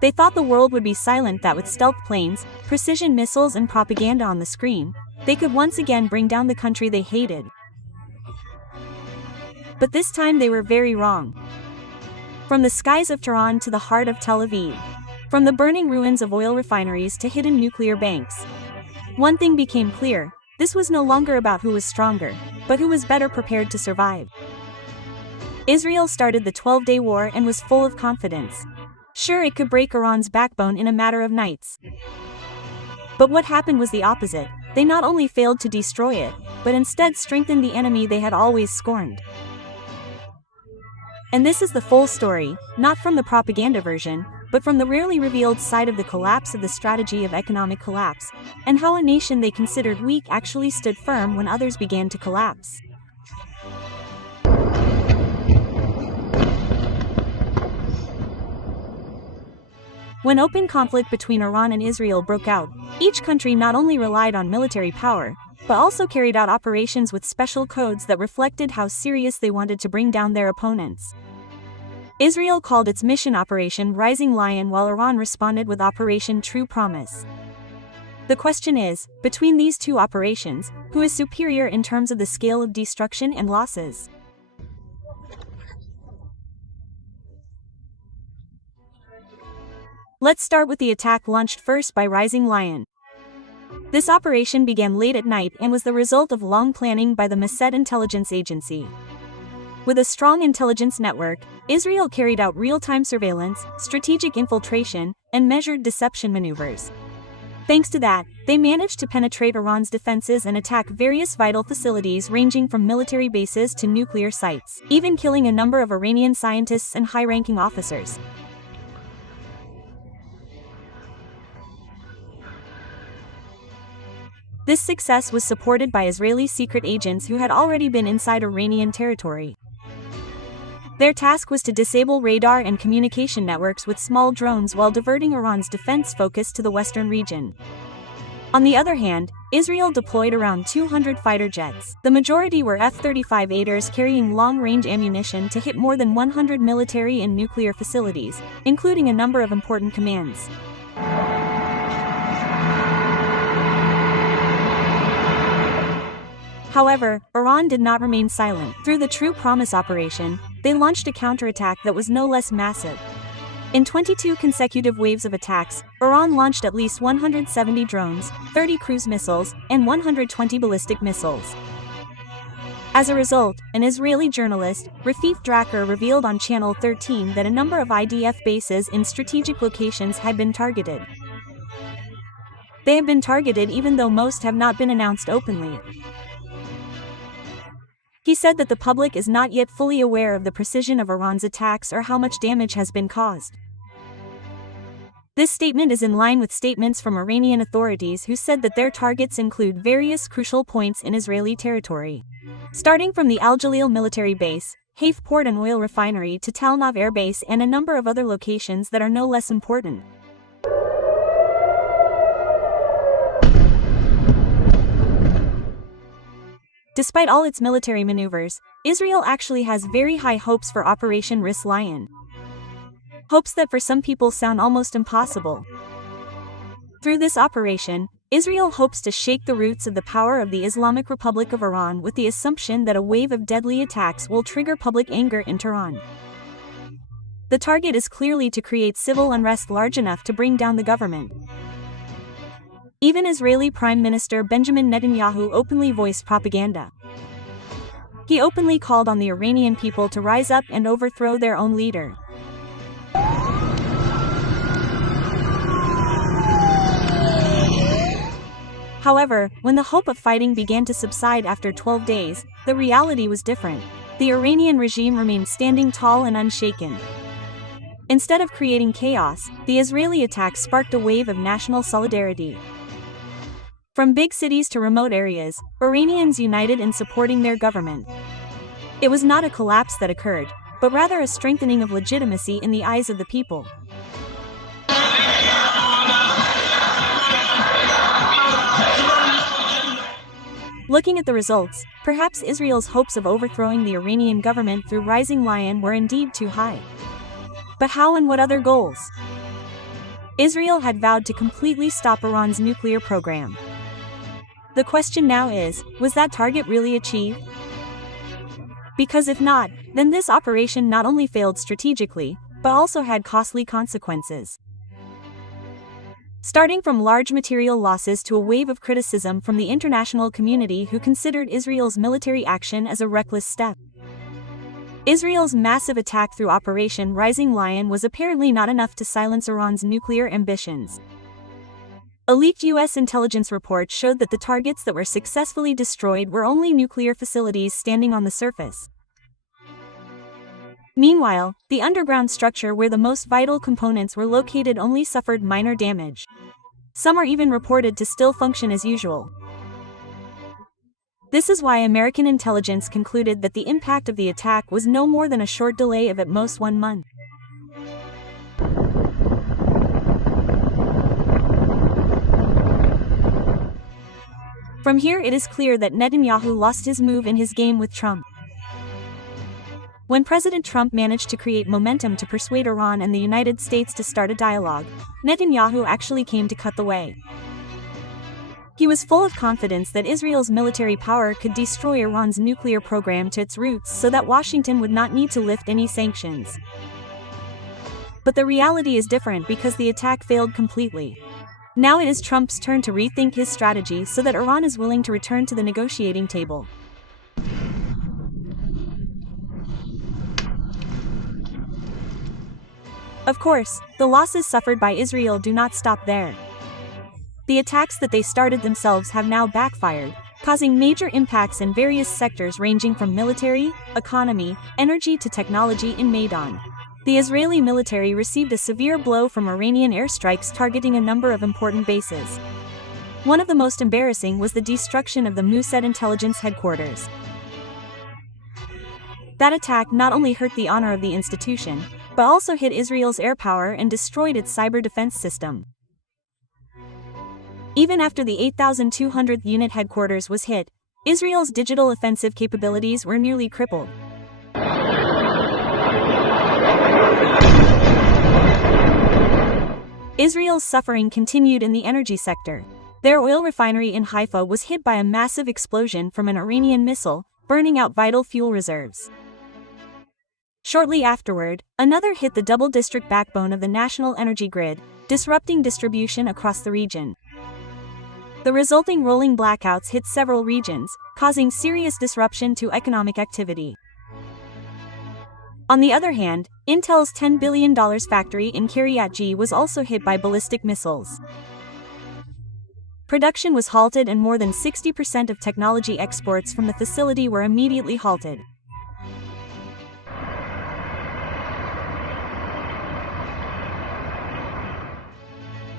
They thought the world would be silent, that with stealth planes, precision missiles and propaganda on the screen, they could once again bring down the country they hated. But this time they were very wrong. From the skies of Tehran to the heart of Tel Aviv, from the burning ruins of oil refineries to hidden nuclear banks, one thing became clear: this was no longer about who was stronger, but who was better prepared to survive. Israel started the 12-day war and was full of confidence. Sure, it could break Iran's backbone in a matter of nights. But what happened was the opposite. They not only failed to destroy it, but instead strengthened the enemy they had always scorned. And this is the full story, not from the propaganda version, but from the rarely revealed side of the collapse of the strategy of economic collapse, and how a nation they considered weak actually stood firm when others began to collapse. When open conflict between Iran and Israel broke out, each country not only relied on military power, but also carried out operations with special codes that reflected how serious they wanted to bring down their opponents. Israel called its mission Operation Rising Lion, while Iran responded with Operation True Promise. The question is, between these two operations, who is superior in terms of the scale of destruction and losses? Let's start with the attack launched first by Rising Lion. This operation began late at night and was the result of long planning by the Mossad intelligence agency. With a strong intelligence network, Israel carried out real-time surveillance, strategic infiltration, and measured deception maneuvers. Thanks to that, they managed to penetrate Iran's defenses and attack various vital facilities ranging from military bases to nuclear sites, even killing a number of Iranian scientists and high-ranking officers. This success was supported by Israeli secret agents who had already been inside Iranian territory. Their task was to disable radar and communication networks with small drones while diverting Iran's defense focus to the western region. On the other hand, Israel deployed around 200 fighter jets. The majority were F-35 carrying long-range ammunition to hit more than 100 military and nuclear facilities, including a number of important commands. However, Iran did not remain silent. Through the True Promise operation, they launched a counterattack that was no less massive. In 22 consecutive waves of attacks, Iran launched at least 170 drones, 30 cruise missiles, and 120 ballistic missiles. As a result, an Israeli journalist, Rafif Dracker, revealed on Channel 13 that a number of IDF bases in strategic locations had been targeted. They have been targeted even though most have not been announced openly. He said that the public is not yet fully aware of the precision of Iran's attacks or how much damage has been caused. This statement is in line with statements from Iranian authorities who said that their targets include various crucial points in Israeli territory. Starting from the Al Jalil military base, Haif port and oil refinery to Tal Nav air base and a number of other locations that are no less important. Despite all its military maneuvers, Israel actually has very high hopes for Operation Rising Lion. Hopes that for some people sound almost impossible. Through this operation, Israel hopes to shake the roots of the power of the Islamic Republic of Iran with the assumption that a wave of deadly attacks will trigger public anger in Tehran. The target is clearly to create civil unrest large enough to bring down the government. Even Israeli Prime Minister Benjamin Netanyahu openly voiced propaganda. He openly called on the Iranian people to rise up and overthrow their own leader. However, when the hope of fighting began to subside after 12 days, the reality was different. The Iranian regime remained standing tall and unshaken. Instead of creating chaos, the Israeli attack sparked a wave of national solidarity. From big cities to remote areas, Iranians united in supporting their government. It was not a collapse that occurred, but rather a strengthening of legitimacy in the eyes of the people. Looking at the results, perhaps Israel's hopes of overthrowing the Iranian government through Rising Lion were indeed too high. But how and what other goals? Israel had vowed to completely stop Iran's nuclear program. The question now is, was that target really achieved? Because if not, then this operation not only failed strategically, but also had costly consequences. Starting from large material losses to a wave of criticism from the international community who considered Israel's military action as a reckless step. Israel's massive attack through Operation Rising Lion was apparently not enough to silence Iran's nuclear ambitions. A leaked U.S. intelligence report showed that the targets that were successfully destroyed were only nuclear facilities standing on the surface. Meanwhile, the underground structure where the most vital components were located only suffered minor damage. Some are even reported to still function as usual. This is why American intelligence concluded that the impact of the attack was no more than a short delay of at most 1 month. From here it is clear that Netanyahu lost his move in his game with Trump. When President Trump managed to create momentum to persuade Iran and the United States to start a dialogue, Netanyahu actually came to cut the way. He was full of confidence that Israel's military power could destroy Iran's nuclear program to its roots so that Washington would not need to lift any sanctions. But the reality is different because the attack failed completely. Now it is Trump's turn to rethink his strategy so that Iran is willing to return to the negotiating table. Of course, the losses suffered by Israel do not stop there. The attacks that they started themselves have now backfired, causing major impacts in various sectors ranging from military, economy, energy to technology in Maidan. The Israeli military received a severe blow from Iranian airstrikes targeting a number of important bases. One of the most embarrassing was the destruction of the Mossad intelligence headquarters. That attack not only hurt the honor of the institution, but also hit Israel's air power and destroyed its cyber defense system. Even after the 8,200th unit headquarters was hit, Israel's digital offensive capabilities were nearly crippled. Israel's suffering continued in the energy sector. Their oil refinery in Haifa was hit by a massive explosion from an Iranian missile, burning out vital fuel reserves. Shortly afterward, another hit the double-district backbone of the national energy grid, disrupting distribution across the region. The resulting rolling blackouts hit several regions, causing serious disruption to economic activity. On the other hand, Intel's $10 billion factory in Kiryat Gai was also hit by ballistic missiles. Production was halted and more than 60% of technology exports from the facility were immediately halted.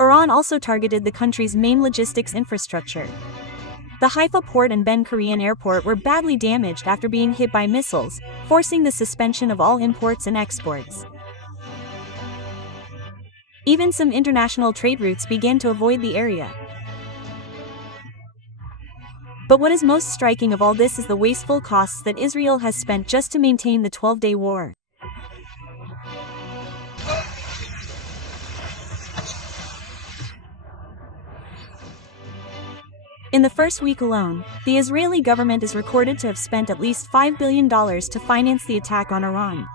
Iran also targeted the country's main logistics infrastructure. The Haifa port and Ben Gurion airport were badly damaged after being hit by missiles, forcing the suspension of all imports and exports. Even some international trade routes began to avoid the area. But what is most striking of all this is the wasteful costs that Israel has spent just to maintain the 12-day war. In the first week alone, the Israeli government is recorded to have spent at least $5 billion to finance the attack on Iran.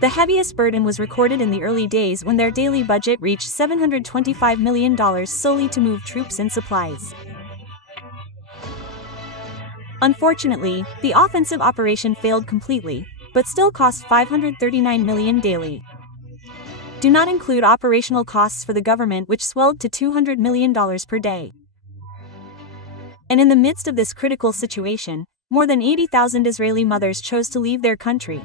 The heaviest burden was recorded in the early days when their daily budget reached $725 million solely to move troops and supplies. Unfortunately, the offensive operation failed completely, but still cost $539 million daily. Do not include operational costs for the government, which swelled to $200 million per day. And in the midst of this critical situation, more than 80,000 Israeli mothers chose to leave their country.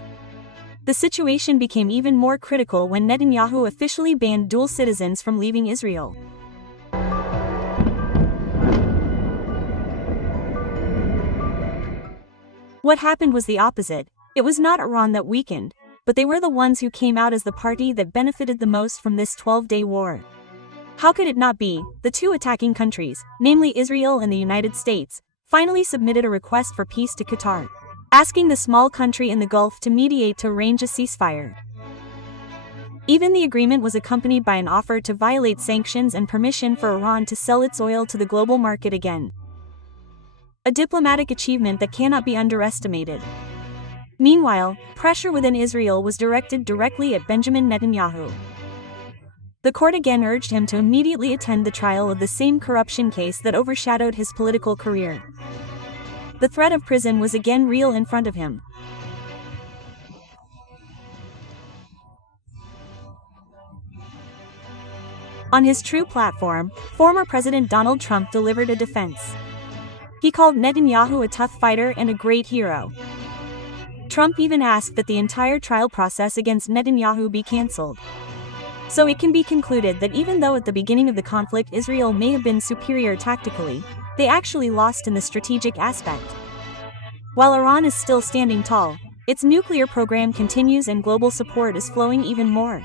The situation became even more critical when Netanyahu officially banned dual citizens from leaving Israel. What happened was the opposite. It was not Iran that weakened, but they were the ones who came out as the party that benefited the most from this 12-day war. How could it not be? The two attacking countries, namely Israel and the United States, finally submitted a request for peace to Qatar, asking the small country in the Gulf to mediate to arrange a ceasefire. Even the agreement was accompanied by an offer to violate sanctions and permission for Iran to sell its oil to the global market again. A diplomatic achievement that cannot be underestimated. Meanwhile, pressure within Israel was directed directly at Benjamin Netanyahu. The court again urged him to immediately attend the trial of the same corruption case that overshadowed his political career. The threat of prison was again real in front of him. On his True platform, former President Donald Trump delivered a defense. He called Netanyahu a tough fighter and a great hero. Trump even asked that the entire trial process against Netanyahu be cancelled. So it can be concluded that even though at the beginning of the conflict Israel may have been superior tactically, they actually lost in the strategic aspect. While Iran is still standing tall, its nuclear program continues and global support is flowing even more.